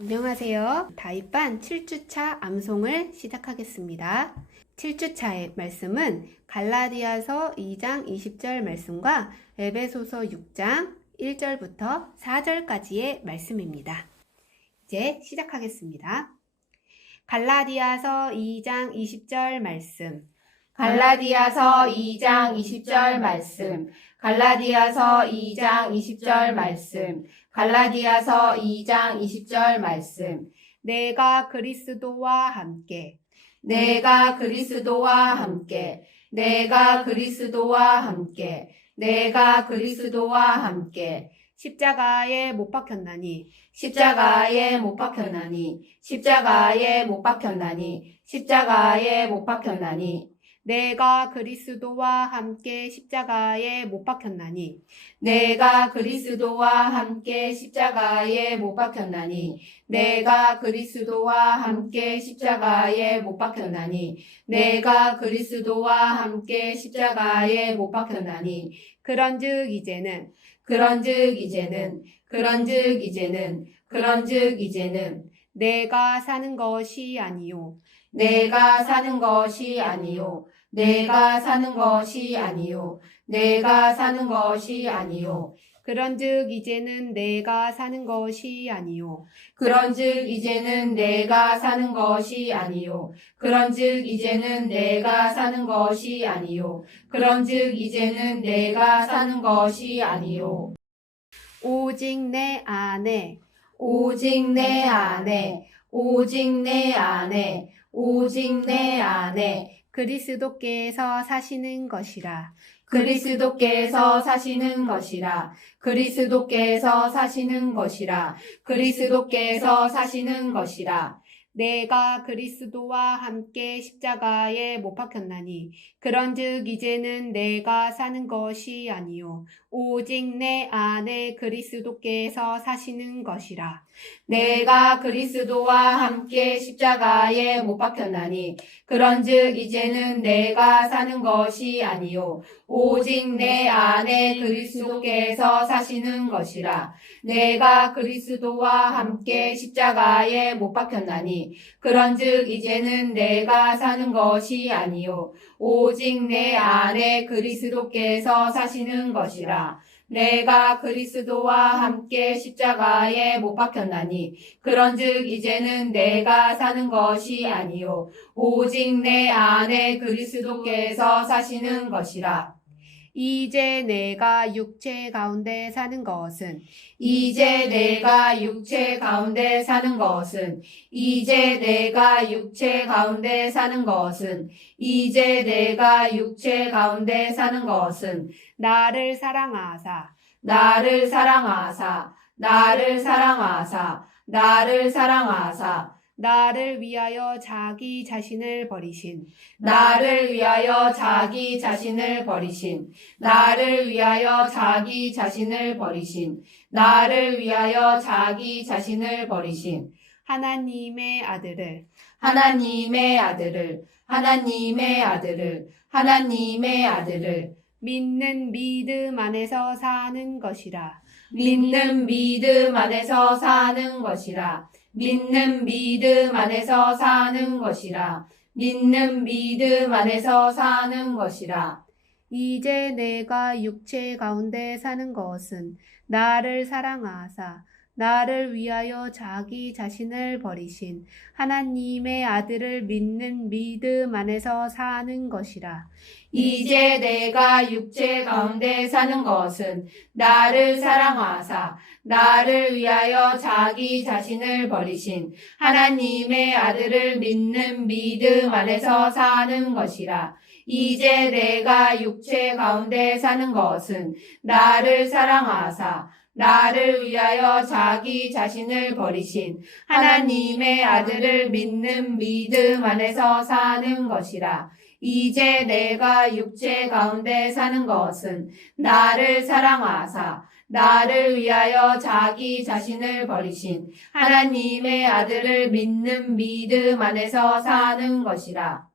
안녕하세요. 다윗반 7주차 암송을 시작하겠습니다. 7주차의 말씀은 갈라디아서 2장 20절 말씀과 에베소서 6장 1절부터 4절까지의 말씀입니다. 이제 시작하겠습니다. 갈라디아서 2장 20절 말씀. 갈라디아서 2장 20절 말씀. 갈라디아서 2장 20절 말씀. 갈라디아서 2장 20절 말씀. 내가 그리스도와 함께 내가 그리스도와 함께 내가 그리스도와 함께 내가 그리스도와 함께 십자가에 못 박혔나니 십자가에 못 박혔나니 십자가에 못 박혔나니 십자가에 못 박혔나니 내가 그리스도와 함께 십자가에 못 박혔나니 내가 그리스도와 함께 십자가에 못 박혔나니 내가 그리스도와 함께 십자가에 못 박혔나니 내가 그리스도와 함께 십자가에 못 박혔나니 그런즉 이제는 내가 사는 것이 아니요 내가 사는 것이 아니요 내가 사는 것이 아니요 내가 사는 것이 아니요 그런즉 이제는 내가 사는 것이 아니요 그런즉 이제는 내가 사는 것이 아니요 그런즉 이제는 내가 사는 것이 아니요 그런즉 이제는 내가 사는 것이 아니요 오직 내 안에 오직 내 안에 오직 내 안에 오직 내 안에 그리스도께서 사시는 것이라 그리스도께서 사시는 것이라 그리스도께서 사시는 것이라 그리스도께서 사시는 것이라 내가 그리스도와 함께 십자가에 못 박혔나니 그런즉 이제는 내가 사는 것이 아니요 오직 내 안에 그리스도께서 사시는 것이라 내가 그리스도와 함께 십자가에 못 박혔나니 그런즉 이제는 내가 사는 것이 아니요 오직 내 안에 그리스도께서 사시는 것이라 내가 그리스도와 함께 십자가에 못 박혔나니 그런즉 이제는 내가 사는 것이 아니요 오직 내 안에 그리스도께서 사시는 것이라 내가 그리스도와 함께 십자가에 못 박혔나니 그런즉 이제는 내가 사는 것이 아니요 오직 내 안에 그리스도께서 사시는 것이라 이제 내가 육체 가운데 사는 것은 이제 내가 육체 가운데 사는 것은 이제 내가 육체 가운데 사는 것은 이제 내가 육체 가운데 사는 것은 나를 사랑하사 나를 사랑하사 나를 사랑하사 나를 사랑하사 나를 위하여 자기 자신을 버리신 나를 위하여 자기 자신을 버리신 나를 위하여 자기 자신을 버리신 나를 위하여 자기 자신을 버리신 하나님의 아들을 하나님의 아들을 하나님의 아들을 하나님의 아들을 믿는 믿음 안에서 사는 것이라 믿는 믿음 안에서 사는 것이라 믿는 믿음 안에서 사는 것이라 믿는 믿음 안에서 사는 것이라 이제 내가 육체 가운데 사는 것은 나를 사랑하사 나를 위하여 자기 자신을 버리신 하나님의 아들을 믿는 믿음 안에서 사는 것이라. 이제 내가 육체 가운데 사는 것은 나를 사랑하사 나를 위하여 자기 자신을 버리신 하나님의 아들을 믿는 믿음 안에서 사는 것이라. 이제 내가 육체 가운데 사는 것은 나를 사랑하사 나를 위하여 자기 자신을 버리신 하나님의 아들을 믿는 믿음 안에서 사는 것이라. 이제 내가 육체 가운데 사는 것은 나를 사랑하사 나를 위하여 자기 자신을 버리신 하나님의 아들을 믿는 믿음 안에서 사는 것이라.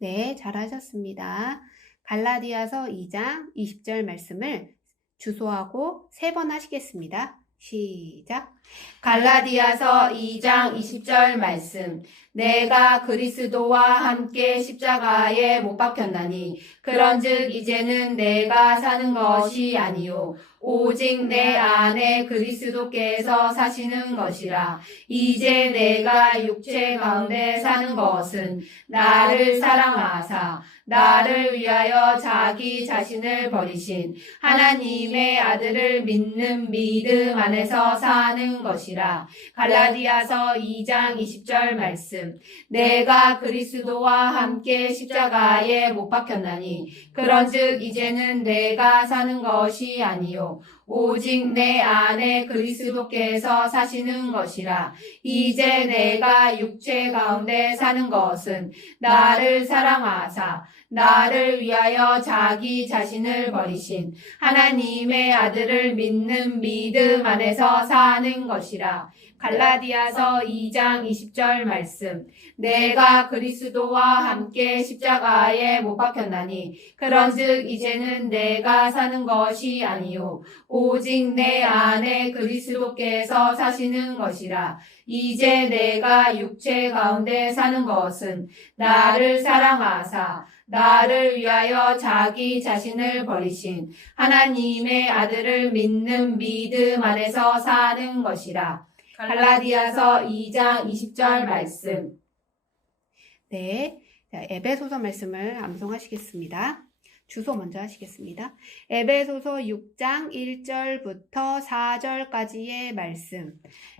네, 잘하셨습니다. 갈라디아서 2장 20절 말씀을 주소하고 3번 하시겠습니다. 시작. 갈라디아서 2장 20절 말씀. 내가 그리스도와 함께 십자가에 못 박혔나니 그런즉 이제는 내가 사는 것이 아니요 오직 내 안에 그리스도께서 사시는 것이라. 이제 내가 육체 가운데 사는 것은 나를 사랑하사 나를 위하여 자기 자신을 버리신 하나님의 아들을 믿는 믿음 안에서 사는 것이라. 갈라디아서 2장 20절 말씀. 내가 그리스도와 함께 십자가에 못 박혔나니 그런즉 이제는 내가 사는 것이 아니요 오직 내 안에 그리스도께서 사시는 것이라. 이제 내가 육체 가운데 사는 것은 나를 사랑하사 나를 위하여 자기 자신을 버리신 하나님의 아들을 믿는 믿음 안에서 사는 것이라. 갈라디아서 2장 20절 말씀. 내가 그리스도와 함께 십자가에 못 박혔나니 그런즉 이제는 내가 사는 것이 아니요 오직 내 안에 그리스도께서 사시는 것이라. 이제 내가 육체 가운데 사는 것은 나를 사랑하사 나를 위하여 자기 자신을 버리신 하나님의 아들을 믿는 믿음 안에서 사는 것이라. 갈라디아서 2장 20절 말씀. 네. 자, 에베소서 말씀을 암송하시겠습니다. 주소 먼저 하시겠습니다. 에베소서 6장 1절부터 4절까지의 말씀.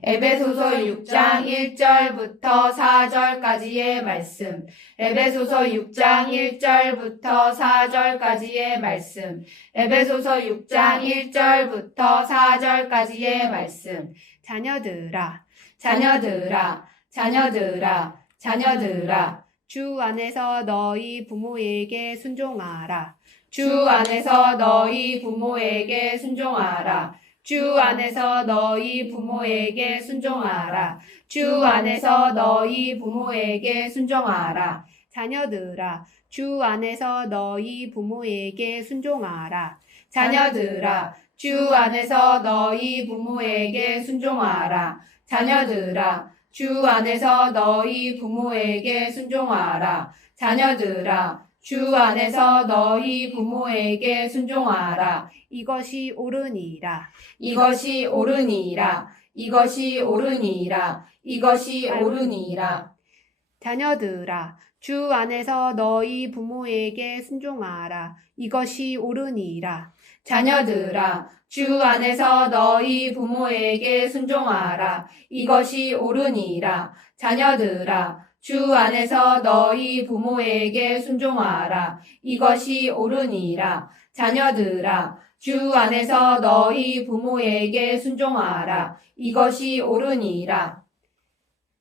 에베소서 6장 1절부터 4절까지의 말씀. 에베소서 6장 1절부터 4절까지의 말씀. 에베소서 6장 1절부터 4절까지의 말씀. 자녀들아, 자녀들아, 자녀들아, 자녀들아. 주 안에서 너희 부모에게 순종하라. 주 안에서 너희 부모에게 순종하라. 주 안에서 너희 부모에게 순종하라. 주 안에서 너희 부모에게 순종하라. 자녀들아, 주 안에서 너희 부모에게 순종하라. 자녀들아, 주 안에서 너희 부모에게 순종하라. 자녀들아, 주 안에서 너희 부모에게 순종하라. 자녀들아, 주 안에서 너희 부모에게 순종하라. 이것이 옳으니라. 이것이 옳으니라. 이것이 옳으니라. 이것이 옳으니라. 자녀들아, 주 안에서 너희 부모에게 순종하라. 이것이 옳으니라. 자녀들아, 주 안에서 너희 부모에게 순종하라. 이것이 옳으니라. 자녀들아, 주 안에서 너희 부모에게 순종하라. 이것이 옳으니라. 자녀들아, 주 안에서 너희 부모에게 순종하라. 이것이 옳으니라.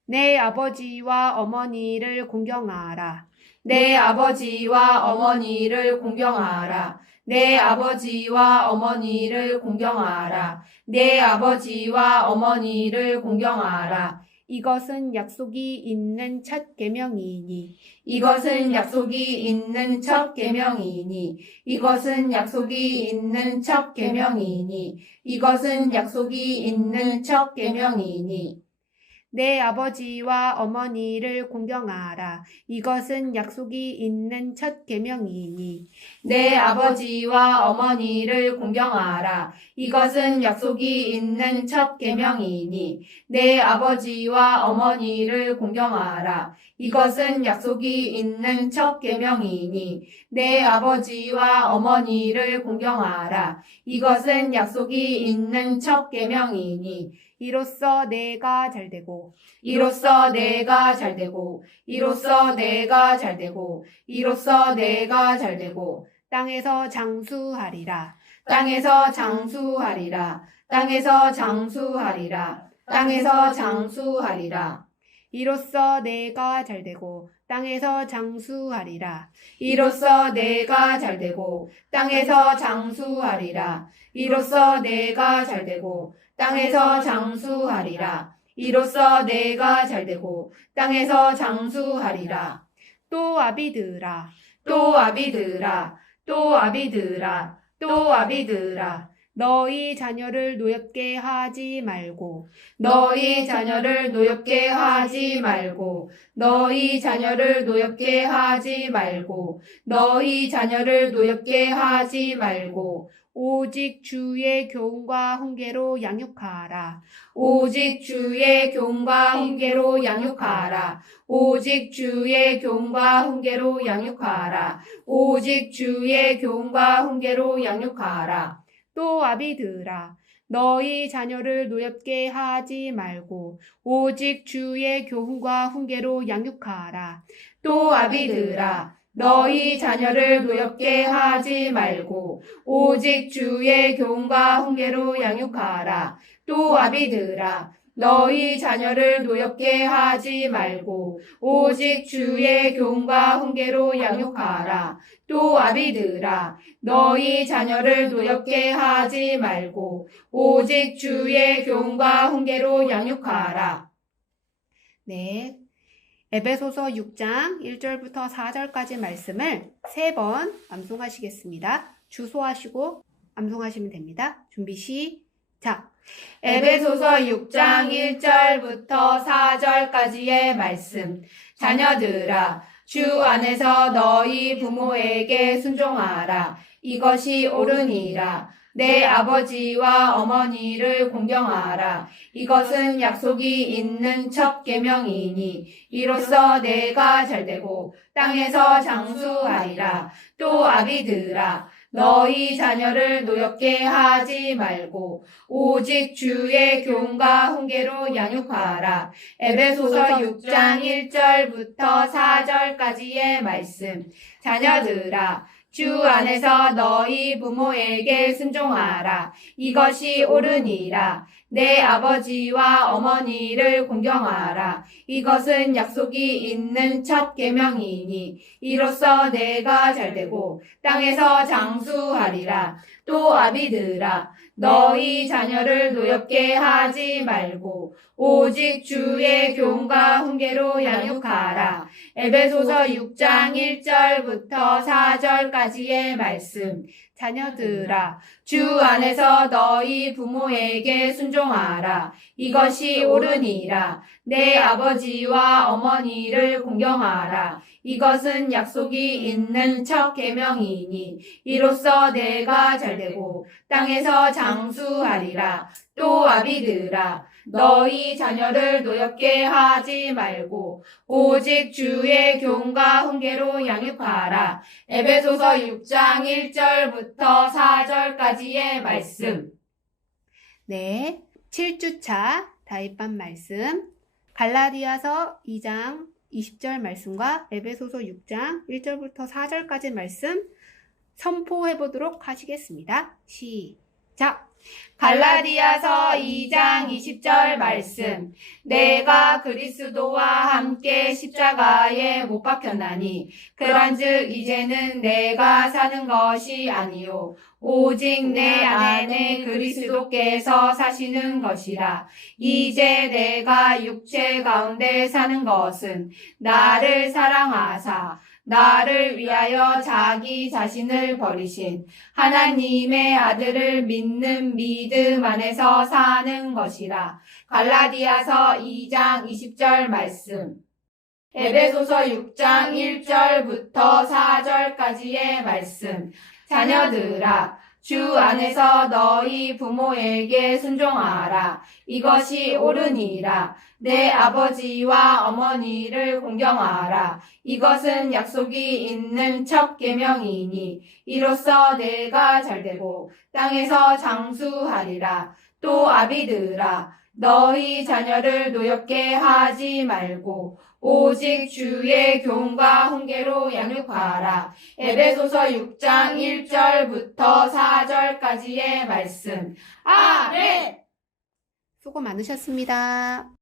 내 아버지와 어머니를 공경하라. 내 아버지와 어머니를 공경하라. 내 아버지와 어머니를 공경하라. 내 아버지와 어머니를 공경하라. 이것은 약속이 있는 첫 계명이니. 이것은 약속이 있는 첫 계명이니. 이것은 약속이 있는 첫 계명이니. 이것은 약속이 있는 첫 계명이니. 내 아버지와 어머니를 공경하라. 이것은 약속이 있는 첫 계명이니. 내 아버지와 어머니를 공경하라. 이것은 약속이 있는 첫 계명이니. 내 아버지와 어머니를 공경하라. 이것은 약속이 있는 첫 계명이니. 내 아버지와 어머니를 공경하라. 이것은 약속이 있는 첫 계명이니. 이로써 내가 잘되고 이로써 내가 잘되고 이로써 내가 잘되고 이로써 내가 잘되고 땅에서 장수하리라. 땅에서 장수하리라. 땅에서 장수하리라. 땅에서 장수하리라. 이로써 내가 잘되고 땅에서 장수하리라. 이로써 내가 잘되고 땅에서 장수하리라. 이로써 내가 잘되고 땅에서 장수하리라. 이로써 내가 잘되고 땅에서 장수하리라. 또 아비들아, 또 아비들아, 또 아비들아, 또 아비들아. 너희 자녀를 노엽게 하지 말고 너희 자녀를 노엽게 하지 말고 너희 자녀를 노엽게 하지 말고 너희 자녀를 노엽게 하지 말고 오직 주의 교훈과 훈계로 양육하라. 오직 주의 교훈과 훈계로 양육하라. 오직 주의 교훈과 훈계로 양육하라. 오직 주의 교훈과 훈계로 양육하라. 또 아비들아 너희 자녀를 노엽게 하지 말고 오직 주의 교훈과 훈계로 양육하라. 또 아비들아 너희 자녀를 노엽게 하지 말고 오직 주의 교훈과 훈계로 양육하라. 또 아비들아 너희 자녀를 노엽게 하지 말고 오직 주의 교훈과 훈계로 양육하라. 또 아비들아 너희 자녀를 노엽게 하지 말고 오직 주의 교훈과 훈계로 양육하라. 네. 에베소서 6장 1절부터 4절까지 말씀을 3번 암송하시겠습니다. 주소하시고 암송하시면 됩니다. 준비 시작. 에베소서 6장 1절부터 4절까지의 말씀. 자녀들아, 주 안에서 너희 부모에게 순종하라. 이것이 옳으니라. 내 아버지와 어머니를 공경하라. 이것은 약속이 있는 첫 계명이니 이로써 내가 잘되고 땅에서 장수하리라. 또 아비들아 너희 자녀를 노엽게 하지 말고 오직 주의 교훈과 훈계로 양육하라. 에베소서 6장 1절부터 4절까지의 말씀. 자녀들아 주 안에서 너희 부모에게 순종하라. 이것이 옳으니라. 내 아버지와 어머니를 공경하라. 이것은 약속이 있는 첫 계명이니 이로써 내가 잘되고 땅에서 장수하리라. 또 아비들아 너희 자녀를 노엽게 하지 말고 오직 주의 교훈과 훈계로 양육하라. 에베소서 6장 1절부터 4절까지의 말씀. 자녀들아 주 안에서 너희 부모에게 순종하라. 이것이 옳으니라. 내 아버지와 어머니를 공경하라. 이것은 약속이 있는 첫 계명이니 이로써 내가 잘되고 땅에서 장수하리라. 또 아비들아 너희 자녀를 노엽게 하지 말고 오직 주의 교훈과 훈계로 양육하라. 에베소서 6장 1절부터 4절까지의 말씀. 네, 7주차 다윗반 말씀 갈라디아서 2장 20절 말씀과 에베소서 6장 1절부터 4절까지 말씀 선포해 보도록 하시겠습니다. 시작! 갈라디아서 2장 20절 말씀. 내가 그리스도와 함께 십자가에 못 박혔나니 그런즉 이제는 내가 사는 것이 아니요 오직 내 안에 그리스도께서 사시는 것이라. 이제 내가 육체 가운데 사는 것은 나를 사랑하사 나를 위하여 자기 자신을 버리신 하나님의 아들을 믿는 믿음 안에서 사는 것이라. 갈라디아서 2장 20절 말씀. 에베소서 6장 1절부터 4절까지의 말씀. 자녀들아 주 안에서 너희 부모에게 순종하라. 이것이 옳으니라. 내 아버지와 어머니를 공경하라. 이것은 약속이 있는 첫 계명이니 이로써 내가 잘되고 땅에서 장수하리라. 또 아비들아 너희 자녀를 노엽게 하지 말고 오직 주의 교훈과 훈계로 양육하라. 에베소서 6장 1절부터 4절까지의 말씀. 아멘. 수고 많으셨습니다.